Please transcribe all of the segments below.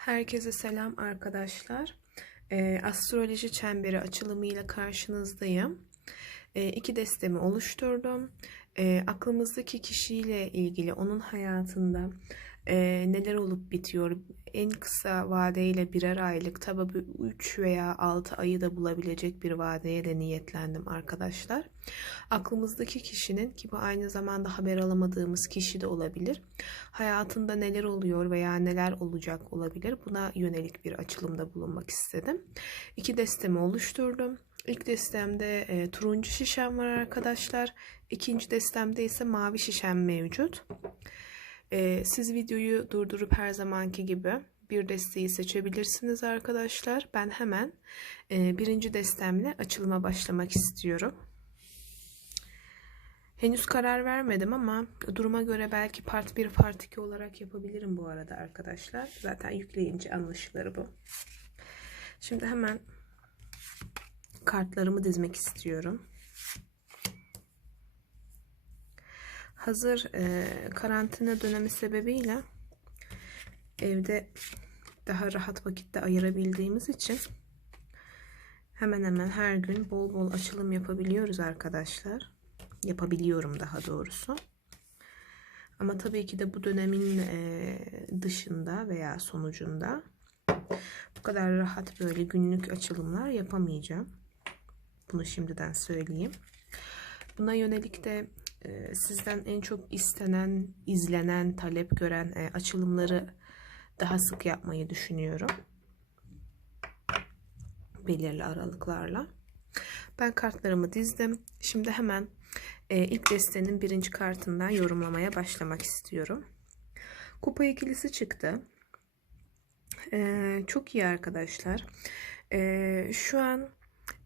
Herkese selam arkadaşlar. Ee, Astroloji Çemberi açılımıyla karşınızdayım. Ee, iki destemi oluşturdum. Ee, aklımızdaki kişiyle ilgili onun hayatında e, neler olup bitiyor en kısa vadeyle birer aylık tabi 3 veya 6 ayı da bulabilecek bir vadeye de niyetlendim arkadaşlar. Aklımızdaki kişinin ki bu aynı zamanda haber alamadığımız kişi de olabilir. Hayatında neler oluyor veya neler olacak olabilir. Buna yönelik bir açılımda bulunmak istedim. İki destemi oluşturdum. İlk destemde e, turuncu şişem var arkadaşlar. İkinci destemde ise mavi şişem mevcut. E, siz videoyu durdurup her zamanki gibi bir desteği seçebilirsiniz arkadaşlar. Ben hemen e, birinci destemle açılıma başlamak istiyorum. Henüz karar vermedim ama duruma göre belki part 1 part 2 olarak yapabilirim bu arada arkadaşlar. Zaten yükleyince anlaşılır bu. Şimdi hemen kartlarımı dizmek istiyorum. Hazır e, karantina dönemi sebebiyle evde daha rahat vakitte ayırabildiğimiz için hemen hemen her gün bol bol açılım yapabiliyoruz arkadaşlar. Yapabiliyorum daha doğrusu. Ama tabii ki de bu dönemin e, dışında veya sonucunda bu kadar rahat böyle günlük açılımlar yapamayacağım. Bunu şimdiden söyleyeyim. Buna yönelik de e, sizden en çok istenen, izlenen, talep gören e, açılımları daha sık yapmayı düşünüyorum. Belirli aralıklarla. Ben kartlarımı dizdim. Şimdi hemen ilk destenin birinci kartından yorumlamaya başlamak istiyorum. Kupa ikilisi çıktı. E, çok iyi arkadaşlar. E, şu an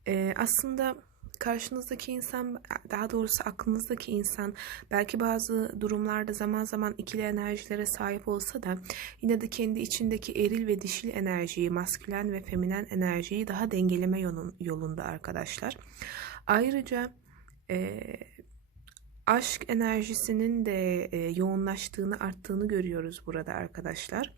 e, aslında karşınızdaki insan daha doğrusu aklınızdaki insan belki bazı durumlarda zaman zaman ikili enerjilere sahip olsa da yine de kendi içindeki eril ve dişil enerjiyi maskülen ve feminen enerjiyi daha dengeleme yolunda arkadaşlar. Ayrıca e, aşk enerjisinin de e, yoğunlaştığını arttığını görüyoruz burada arkadaşlar.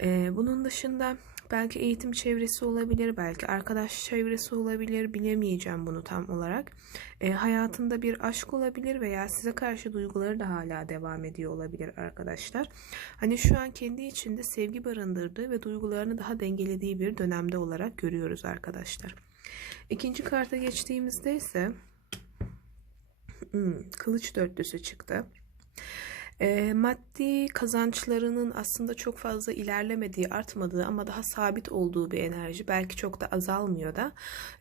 E, bunun dışında Belki eğitim çevresi olabilir, belki arkadaş çevresi olabilir, bilemeyeceğim bunu tam olarak. E, hayatında bir aşk olabilir veya size karşı duyguları da hala devam ediyor olabilir arkadaşlar. Hani şu an kendi içinde sevgi barındırdığı ve duygularını daha dengelediği bir dönemde olarak görüyoruz arkadaşlar. İkinci karta geçtiğimizde ise hmm, kılıç dörtlüsü çıktı. E, maddi kazançlarının aslında çok fazla ilerlemediği, artmadığı ama daha sabit olduğu bir enerji. Belki çok da azalmıyor da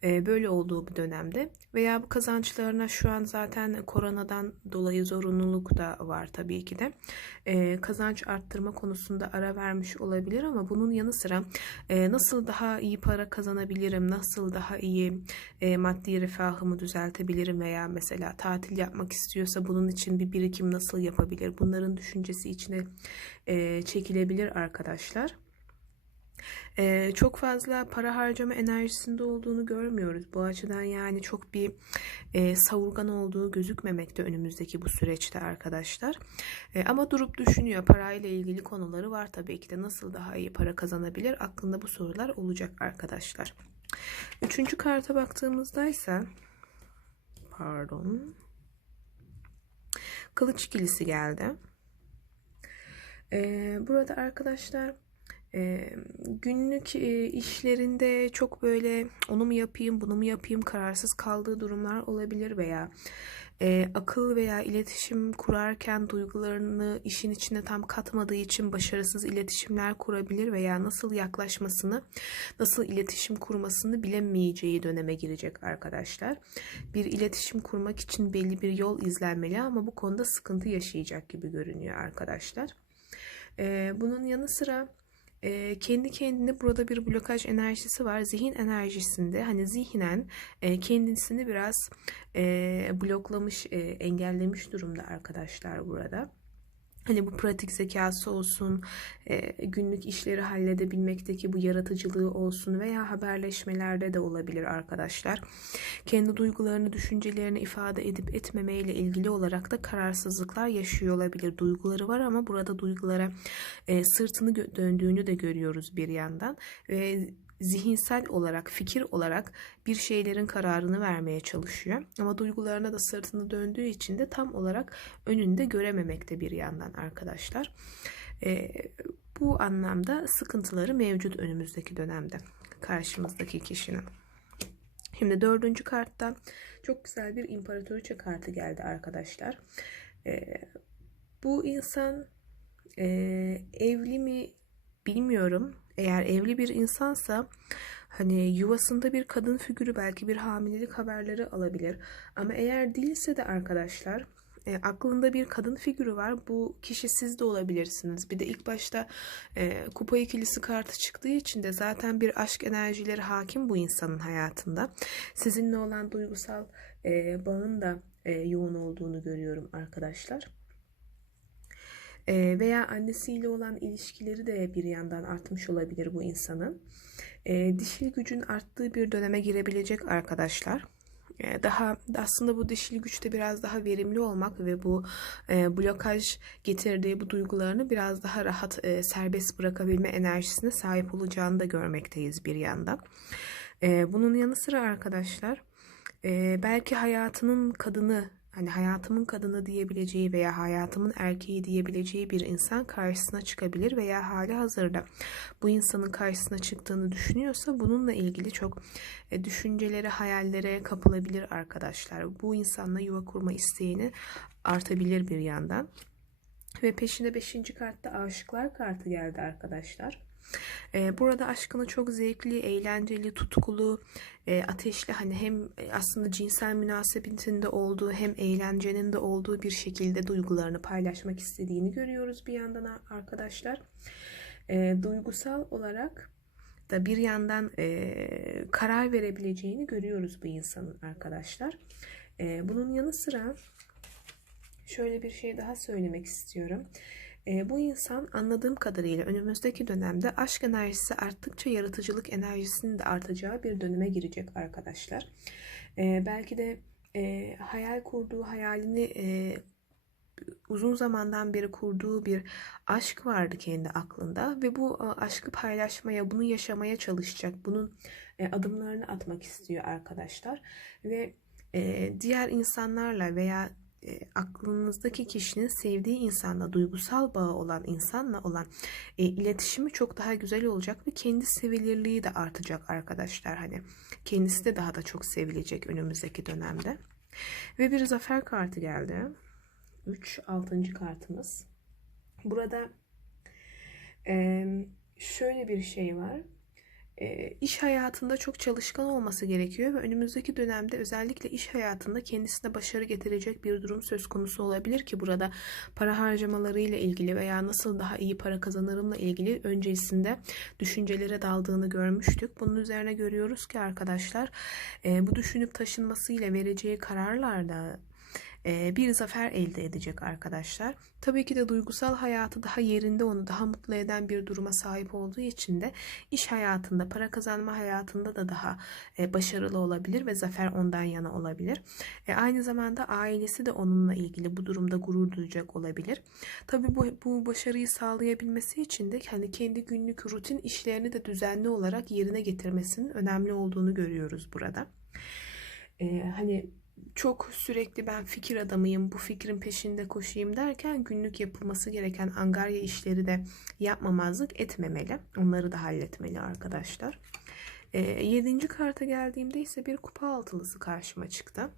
e, böyle olduğu bir dönemde. Veya bu kazançlarına şu an zaten koronadan dolayı zorunluluk da var tabii ki de. E, kazanç arttırma konusunda ara vermiş olabilir ama bunun yanı sıra e, nasıl daha iyi para kazanabilirim, nasıl daha iyi e, maddi refahımı düzeltebilirim veya mesela tatil yapmak istiyorsa bunun için bir birikim nasıl yapabilir? Bunu bunların düşüncesi içine e, çekilebilir arkadaşlar. Ee, çok fazla para harcama enerjisinde olduğunu görmüyoruz. Bu açıdan yani çok bir e, savurgan olduğu gözükmemekte önümüzdeki bu süreçte arkadaşlar. E, ama durup düşünüyor. Parayla ilgili konuları var tabii ki de. Nasıl daha iyi para kazanabilir? Aklında bu sorular olacak arkadaşlar. Üçüncü karta baktığımızda ise pardon kılıç ikilisi geldi. Ee, burada arkadaşlar e, günlük e, işlerinde çok böyle onu mu yapayım bunu mu yapayım kararsız kaldığı durumlar olabilir veya e, akıl veya iletişim kurarken duygularını işin içine tam katmadığı için başarısız iletişimler kurabilir veya nasıl yaklaşmasını, nasıl iletişim kurmasını bilemeyeceği döneme girecek arkadaşlar. Bir iletişim kurmak için belli bir yol izlenmeli ama bu konuda sıkıntı yaşayacak gibi görünüyor arkadaşlar. E, bunun yanı sıra e, kendi kendine burada bir blokaj enerjisi var. Zihin enerjisinde hani zihnen e, kendisini biraz e, bloklamış, e, engellemiş durumda arkadaşlar burada. Hani bu pratik zekası olsun, e, günlük işleri halledebilmekteki bu yaratıcılığı olsun veya haberleşmelerde de olabilir arkadaşlar. Kendi duygularını, düşüncelerini ifade edip etmemeyle ilgili olarak da kararsızlıklar yaşıyor olabilir. Duyguları var ama burada duygulara e, sırtını döndüğünü de görüyoruz bir yandan. Ve zihinsel olarak, fikir olarak bir şeylerin kararını vermeye çalışıyor. Ama duygularına da sırtını döndüğü için de tam olarak önünde görememekte bir yandan arkadaşlar. Ee, bu anlamda sıkıntıları mevcut önümüzdeki dönemde karşımızdaki kişinin. Şimdi dördüncü karttan çok güzel bir imparatoriçe kartı geldi arkadaşlar. Ee, bu insan e, evli mi bilmiyorum. Eğer evli bir insansa hani yuvasında bir kadın figürü belki bir hamilelik haberleri alabilir. Ama eğer değilse de arkadaşlar e, aklında bir kadın figürü var. Bu kişi siz de olabilirsiniz. Bir de ilk başta e, kupa ikilisi kartı çıktığı için de zaten bir aşk enerjileri hakim bu insanın hayatında. Sizinle olan duygusal e, bağın da e, yoğun olduğunu görüyorum arkadaşlar. E, veya annesiyle olan ilişkileri de bir yandan artmış olabilir bu insanın. E, dişil gücün arttığı bir döneme girebilecek arkadaşlar. E, daha aslında bu dişil güçte biraz daha verimli olmak ve bu e, blokaj getirdiği bu duygularını biraz daha rahat e, serbest bırakabilme enerjisine sahip olacağını da görmekteyiz bir yandan. Bunun yanı sıra arkadaşlar e, belki hayatının kadını hani hayatımın kadını diyebileceği veya hayatımın erkeği diyebileceği bir insan karşısına çıkabilir veya hali hazırda bu insanın karşısına çıktığını düşünüyorsa bununla ilgili çok e, düşüncelere, hayallere kapılabilir arkadaşlar. Bu insanla yuva kurma isteğini artabilir bir yandan. Ve peşinde 5. kartta aşıklar kartı geldi arkadaşlar. Ee, burada aşkını çok zevkli, eğlenceli, tutkulu, e, ateşli hani hem e, aslında cinsel münasebetinde olduğu hem eğlencenin de olduğu bir şekilde duygularını paylaşmak istediğini görüyoruz bir yandan arkadaşlar. E, duygusal olarak da bir yandan karar verebileceğini görüyoruz bu insanın arkadaşlar. bunun yanı sıra şöyle bir şey daha söylemek istiyorum. E, bu insan anladığım kadarıyla önümüzdeki dönemde aşk enerjisi arttıkça yaratıcılık enerjisinin de artacağı bir döneme girecek arkadaşlar. E, belki de e, hayal kurduğu hayalini e, uzun zamandan beri kurduğu bir aşk vardı kendi aklında ve bu e, aşkı paylaşmaya, bunu yaşamaya çalışacak, bunun adımlarını atmak istiyor arkadaşlar ve diğer insanlarla veya e, aklınızdaki kişinin sevdiği insanla, duygusal bağı olan insanla olan e, iletişimi çok daha güzel olacak ve kendi sevilirliği de artacak arkadaşlar. Hani kendisi de daha da çok sevilecek önümüzdeki dönemde. Ve bir zafer kartı geldi. 3 6. kartımız. Burada e, şöyle bir şey var iş hayatında çok çalışkan olması gerekiyor ve önümüzdeki dönemde özellikle iş hayatında kendisine başarı getirecek bir durum söz konusu olabilir ki burada para harcamaları ile ilgili veya nasıl daha iyi para kazanırımla ilgili öncesinde düşüncelere daldığını görmüştük. Bunun üzerine görüyoruz ki arkadaşlar bu düşünüp taşınmasıyla vereceği kararlarda bir zafer elde edecek arkadaşlar. Tabii ki de duygusal hayatı daha yerinde onu daha mutlu eden bir duruma sahip olduğu için de iş hayatında, para kazanma hayatında da daha e, başarılı olabilir ve zafer ondan yana olabilir. E, aynı zamanda ailesi de onunla ilgili bu durumda gurur duyacak olabilir. Tabii bu, bu başarıyı sağlayabilmesi için de hani kendi günlük rutin işlerini de düzenli olarak yerine getirmesinin önemli olduğunu görüyoruz burada. Ee, hani çok sürekli ben fikir adamıyım, bu fikrin peşinde koşayım derken günlük yapılması gereken angarya işleri de yapmamazlık etmemeli. Onları da halletmeli arkadaşlar. E, yedinci karta geldiğimde ise bir kupa altılısı karşıma çıktı.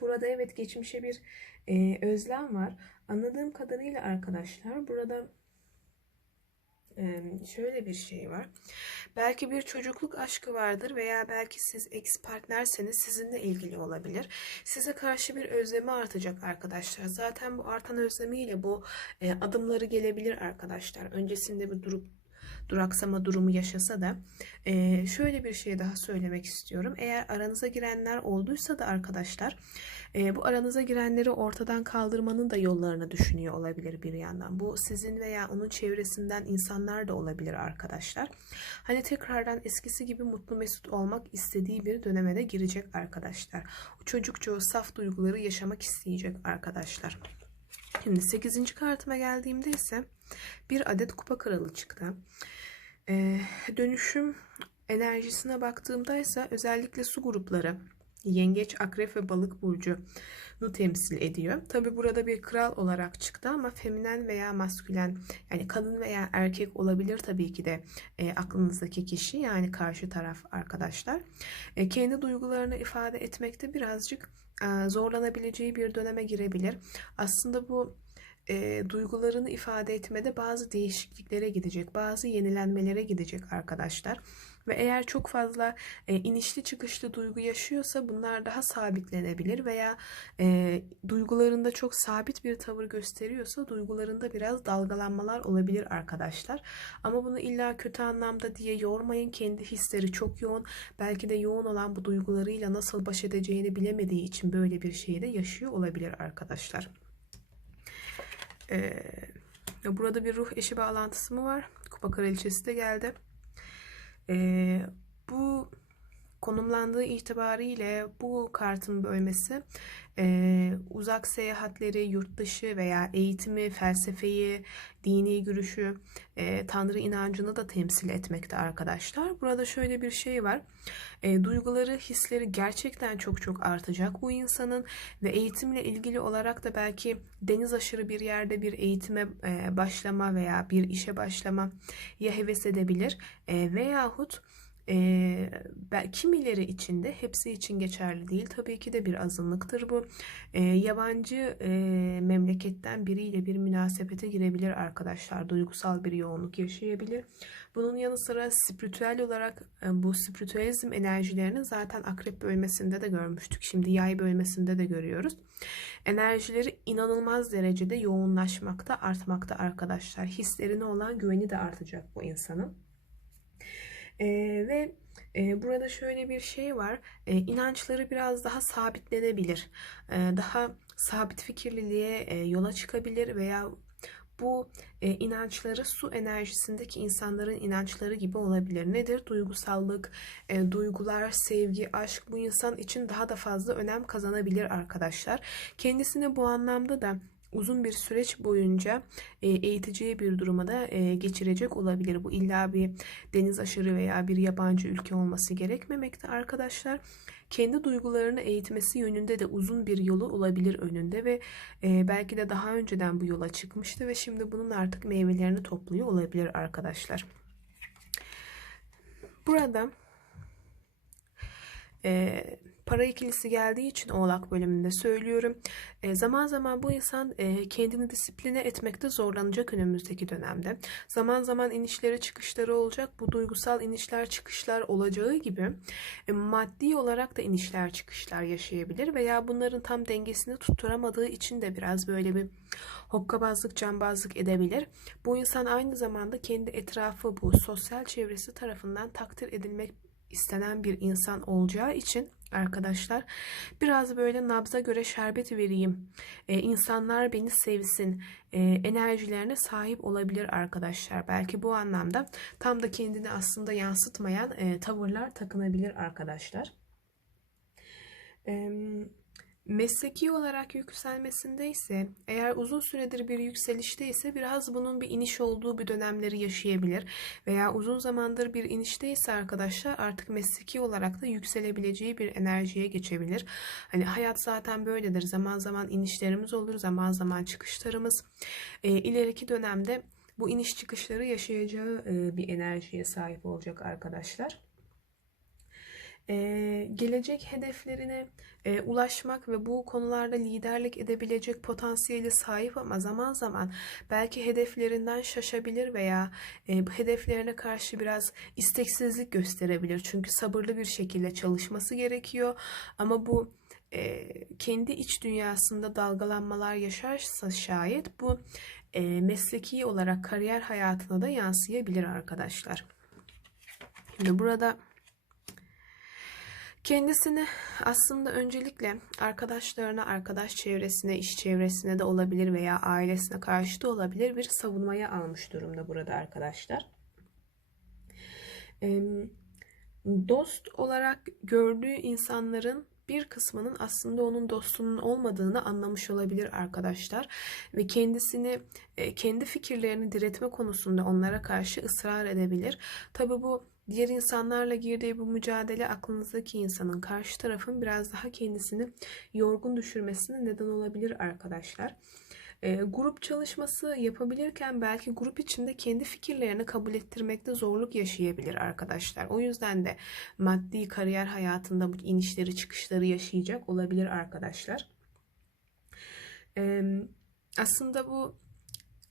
Burada evet geçmişe bir e, özlem var. Anladığım kadarıyla arkadaşlar burada şöyle bir şey var. Belki bir çocukluk aşkı vardır veya belki siz ex partnerseniz sizinle ilgili olabilir. Size karşı bir özlemi artacak arkadaşlar. Zaten bu artan özlemiyle bu adımları gelebilir arkadaşlar. Öncesinde bir durup duraksama durumu yaşasa da e, şöyle bir şey daha söylemek istiyorum. Eğer aranıza girenler olduysa da arkadaşlar e, bu aranıza girenleri ortadan kaldırmanın da yollarını düşünüyor olabilir bir yandan. Bu sizin veya onun çevresinden insanlar da olabilir arkadaşlar. Hani tekrardan eskisi gibi mutlu mesut olmak istediği bir döneme de girecek arkadaşlar. O çocukça o saf duyguları yaşamak isteyecek arkadaşlar. Şimdi 8. kartıma geldiğimde ise bir adet kupa kralı çıktı. Ee, dönüşüm enerjisine baktığımda ise özellikle su grupları yengeç, akrep ve balık burcunu temsil ediyor. Tabi burada bir kral olarak çıktı ama feminen veya maskülen yani kadın veya erkek olabilir tabii ki de e, aklınızdaki kişi yani karşı taraf arkadaşlar. E, kendi duygularını ifade etmekte birazcık e, zorlanabileceği bir döneme girebilir. Aslında bu e, duygularını ifade etmede bazı değişikliklere gidecek, bazı yenilenmelere gidecek arkadaşlar. Ve eğer çok fazla e, inişli çıkışlı duygu yaşıyorsa bunlar daha sabitlenebilir veya e, duygularında çok sabit bir tavır gösteriyorsa duygularında biraz dalgalanmalar olabilir arkadaşlar. Ama bunu illa kötü anlamda diye yormayın. Kendi hisleri çok yoğun. Belki de yoğun olan bu duygularıyla nasıl baş edeceğini bilemediği için böyle bir şeyi de yaşıyor olabilir arkadaşlar. Ee, burada bir ruh eşi bağlantısı mı var? Kupa kraliçesi de geldi. Ee, bu konumlandığı itibariyle bu kartın bölmesi e, uzak seyahatleri, yurt dışı veya eğitimi, felsefeyi, dini görüşü, e, tanrı inancını da temsil etmekte arkadaşlar. Burada şöyle bir şey var. E, duyguları, hisleri gerçekten çok çok artacak bu insanın ve eğitimle ilgili olarak da belki deniz aşırı bir yerde bir eğitime e, başlama veya bir işe başlama ya heves edebilir e, veyahut e, kimileri için de hepsi için geçerli değil. Tabii ki de bir azınlıktır bu. E, yabancı e, memleketten biriyle bir münasebete girebilir arkadaşlar. Duygusal bir yoğunluk yaşayabilir. Bunun yanı sıra spiritüel olarak e, bu spiritüalizm enerjilerini zaten akrep bölmesinde de görmüştük. Şimdi yay bölmesinde de görüyoruz. Enerjileri inanılmaz derecede yoğunlaşmakta, artmakta arkadaşlar. Hislerine olan güveni de artacak bu insanın. E, ve e, burada şöyle bir şey var. E, inançları biraz daha sabitlenebilir. E, daha sabit fikirliliğe e, yola çıkabilir veya bu e, inançları su enerjisindeki insanların inançları gibi olabilir. Nedir? Duygusallık, e, duygular, sevgi, aşk bu insan için daha da fazla önem kazanabilir arkadaşlar. Kendisini bu anlamda da uzun bir süreç boyunca e, eğiteceği bir duruma da e, geçirecek olabilir. Bu illa bir deniz aşırı veya bir yabancı ülke olması gerekmemekte arkadaşlar. Kendi duygularını eğitmesi yönünde de uzun bir yolu olabilir önünde ve e, belki de daha önceden bu yola çıkmıştı ve şimdi bunun artık meyvelerini topluyor olabilir arkadaşlar. Burada e, para ikilisi geldiği için oğlak bölümünde söylüyorum. E, zaman zaman bu insan e, kendini disipline etmekte zorlanacak önümüzdeki dönemde. Zaman zaman inişleri çıkışları olacak. Bu duygusal inişler çıkışlar olacağı gibi e, maddi olarak da inişler çıkışlar yaşayabilir veya bunların tam dengesini tutturamadığı için de biraz böyle bir hokkabazlık, cambazlık edebilir. Bu insan aynı zamanda kendi etrafı bu sosyal çevresi tarafından takdir edilmek istenen bir insan olacağı için arkadaşlar biraz böyle nabza göre şerbet vereyim ee, insanlar beni sevsin e, enerjilerine sahip olabilir arkadaşlar. Belki bu anlamda tam da kendini aslında yansıtmayan e, tavırlar takınabilir arkadaşlar. Evet Mesleki olarak yükselmesinde ise eğer uzun süredir bir yükselişte ise biraz bunun bir iniş olduğu bir dönemleri yaşayabilir. Veya uzun zamandır bir inişte ise arkadaşlar artık mesleki olarak da yükselebileceği bir enerjiye geçebilir. Hani hayat zaten böyledir. Zaman zaman inişlerimiz olur, zaman zaman çıkışlarımız. E, ileriki dönemde bu iniş çıkışları yaşayacağı e, bir enerjiye sahip olacak arkadaşlar e, gelecek hedeflerine e, ulaşmak ve bu konularda liderlik edebilecek potansiyeli sahip ama zaman zaman belki hedeflerinden şaşabilir veya e, hedeflerine karşı biraz isteksizlik gösterebilir. Çünkü sabırlı bir şekilde çalışması gerekiyor ama bu e, kendi iç dünyasında dalgalanmalar yaşarsa şayet bu e, mesleki olarak kariyer hayatına da yansıyabilir arkadaşlar. Şimdi burada kendisini aslında öncelikle arkadaşlarına, arkadaş çevresine, iş çevresine de olabilir veya ailesine karşı da olabilir bir savunmaya almış durumda burada arkadaşlar. Dost olarak gördüğü insanların bir kısmının aslında onun dostunun olmadığını anlamış olabilir arkadaşlar ve kendisini e, kendi fikirlerini diretme konusunda onlara karşı ısrar edebilir. Tabi bu diğer insanlarla girdiği bu mücadele aklınızdaki insanın karşı tarafın biraz daha kendisini yorgun düşürmesine neden olabilir arkadaşlar. E, grup çalışması yapabilirken belki grup içinde kendi fikirlerini kabul ettirmekte zorluk yaşayabilir arkadaşlar. O yüzden de maddi kariyer hayatında bu inişleri çıkışları yaşayacak olabilir arkadaşlar. E, aslında bu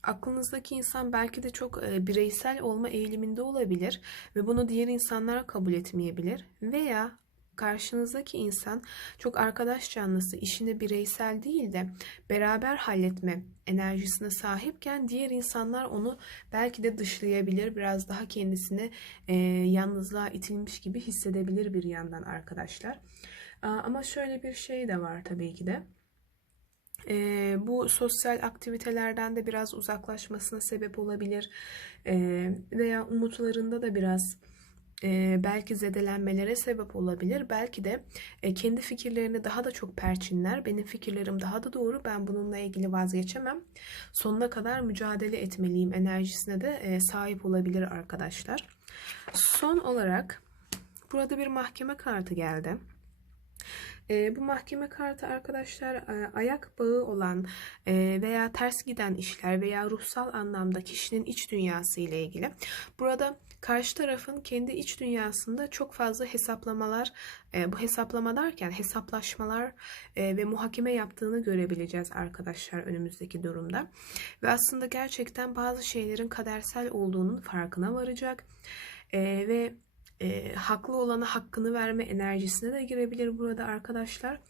aklınızdaki insan belki de çok e, bireysel olma eğiliminde olabilir ve bunu diğer insanlar kabul etmeyebilir veya karşınızdaki insan çok arkadaş canlısı, işini bireysel değil de beraber halletme enerjisine sahipken diğer insanlar onu belki de dışlayabilir, biraz daha kendisini e, yalnızlığa itilmiş gibi hissedebilir bir yandan arkadaşlar. Ama şöyle bir şey de var tabii ki de. E, bu sosyal aktivitelerden de biraz uzaklaşmasına sebep olabilir e, veya umutlarında da biraz e, belki zedelenmelere sebep olabilir. Belki de e, kendi fikirlerini daha da çok perçinler. Benim fikirlerim daha da doğru. Ben bununla ilgili vazgeçemem. Sonuna kadar mücadele etmeliyim enerjisine de e, sahip olabilir arkadaşlar. Son olarak burada bir mahkeme kartı geldi. E, bu mahkeme kartı arkadaşlar e, ayak bağı olan e, veya ters giden işler veya ruhsal anlamda kişinin iç dünyası ile ilgili. Burada karşı tarafın kendi iç dünyasında çok fazla hesaplamalar, e, bu hesaplama derken hesaplaşmalar e, ve muhakeme yaptığını görebileceğiz arkadaşlar önümüzdeki durumda. Ve aslında gerçekten bazı şeylerin kadersel olduğunun farkına varacak. E, ve e, haklı olana hakkını verme enerjisine de girebilir burada arkadaşlar.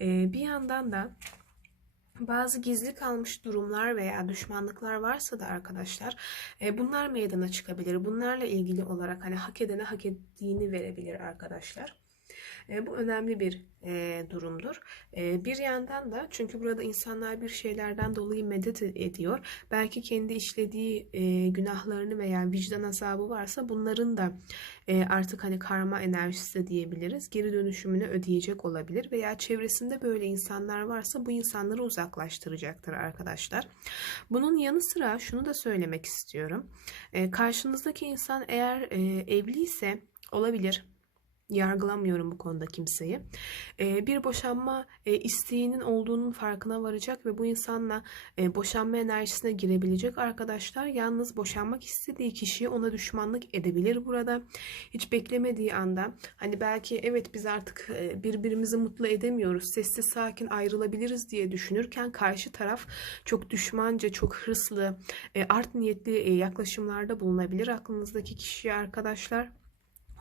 E, bir yandan da bazı gizli kalmış durumlar veya düşmanlıklar varsa da arkadaşlar e, bunlar meydana çıkabilir. Bunlarla ilgili olarak hani hak edene hak ettiğini verebilir arkadaşlar. E, bu önemli bir e, durumdur. E, bir yandan da çünkü burada insanlar bir şeylerden dolayı medet ediyor. Belki kendi işlediği e, günahlarını veya vicdan azabı varsa bunların da e, artık hani karma enerjisi de diyebiliriz. Geri dönüşümünü ödeyecek olabilir veya çevresinde böyle insanlar varsa bu insanları uzaklaştıracaktır arkadaşlar. Bunun yanı sıra şunu da söylemek istiyorum. E, karşınızdaki insan eğer e, evliyse olabilir yargılamıyorum bu konuda kimseyi. E, bir boşanma e, isteğinin olduğunun farkına varacak ve bu insanla e, boşanma enerjisine girebilecek arkadaşlar. Yalnız boşanmak istediği kişiye ona düşmanlık edebilir burada. Hiç beklemediği anda hani belki evet biz artık e, birbirimizi mutlu edemiyoruz. Sessiz sakin ayrılabiliriz diye düşünürken karşı taraf çok düşmanca, çok hırslı, art niyetli yaklaşımlarda bulunabilir aklınızdaki kişiye arkadaşlar.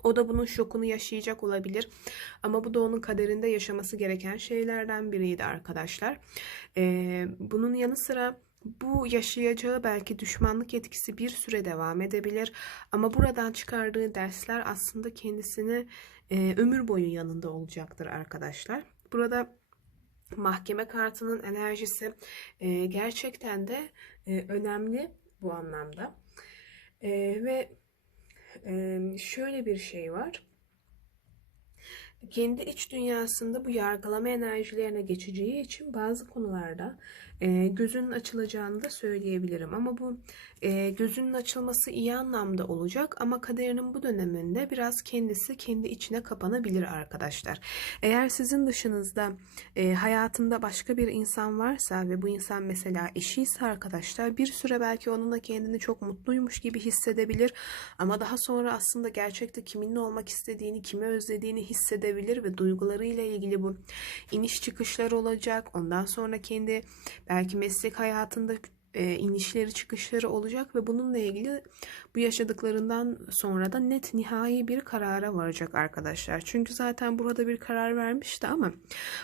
O da bunun şokunu yaşayacak olabilir. Ama bu da onun kaderinde yaşaması gereken şeylerden biriydi arkadaşlar. Ee, bunun yanı sıra bu yaşayacağı belki düşmanlık etkisi bir süre devam edebilir. Ama buradan çıkardığı dersler aslında kendisini e, ömür boyu yanında olacaktır arkadaşlar. Burada mahkeme kartının enerjisi e, gerçekten de e, önemli bu anlamda. E, ve şöyle bir şey var. Kendi iç dünyasında bu yargılama enerjilerine geçeceği için bazı konularda e, gözünün açılacağını da söyleyebilirim. Ama bu e, gözünün açılması iyi anlamda olacak ama kaderinin bu döneminde biraz kendisi kendi içine kapanabilir arkadaşlar. Eğer sizin dışınızda e, hayatında başka bir insan varsa ve bu insan mesela eşiyse arkadaşlar bir süre belki onunla kendini çok mutluymuş gibi hissedebilir ama daha sonra aslında gerçekte kiminle olmak istediğini, kimi özlediğini hissedebilir ve duygularıyla ilgili bu iniş çıkışlar olacak. Ondan sonra kendi belki meslek hayatında e, inişleri çıkışları olacak ve bununla ilgili bu yaşadıklarından sonra da net nihai bir karara varacak arkadaşlar. Çünkü zaten burada bir karar vermişti ama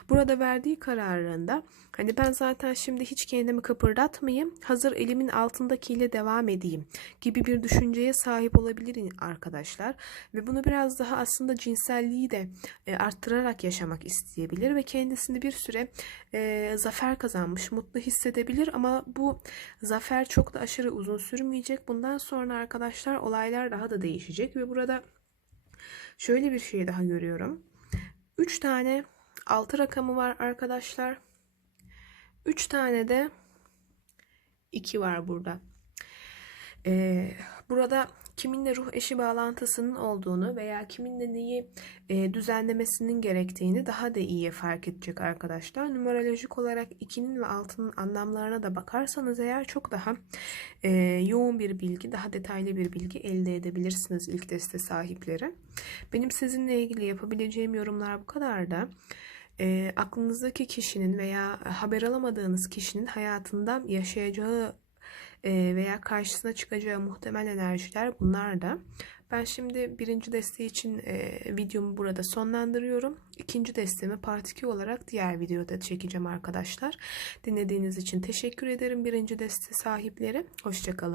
burada verdiği kararında Hani ben zaten şimdi hiç kendimi kıpırdatmayayım. Hazır elimin altındakiyle devam edeyim gibi bir düşünceye sahip olabilir arkadaşlar. Ve bunu biraz daha aslında cinselliği de e, arttırarak yaşamak isteyebilir ve kendisini bir süre e, zafer kazanmış, mutlu hissedebilir ama bu zafer çok da aşırı uzun sürmeyecek. Bundan sonra arkadaşlar olaylar daha da değişecek ve burada şöyle bir şey daha görüyorum. 3 tane 6 rakamı var arkadaşlar. 3 tane de 2 var burada. Ee, burada kiminle ruh eşi bağlantısının olduğunu veya kiminle neyi e, düzenlemesinin gerektiğini daha da iyi fark edecek arkadaşlar. Numerolojik olarak 2'nin ve 6'nın anlamlarına da bakarsanız eğer çok daha e, yoğun bir bilgi, daha detaylı bir bilgi elde edebilirsiniz ilk deste sahipleri. Benim sizinle ilgili yapabileceğim yorumlar bu kadar da. E, aklınızdaki kişinin veya haber alamadığınız kişinin hayatında yaşayacağı e, veya karşısına çıkacağı muhtemel enerjiler bunlar da. Ben şimdi birinci deste için e, videomu burada sonlandırıyorum. İkinci destemi part 2 olarak diğer videoda çekeceğim arkadaşlar. Dinlediğiniz için teşekkür ederim birinci deste sahipleri. Hoşçakalın.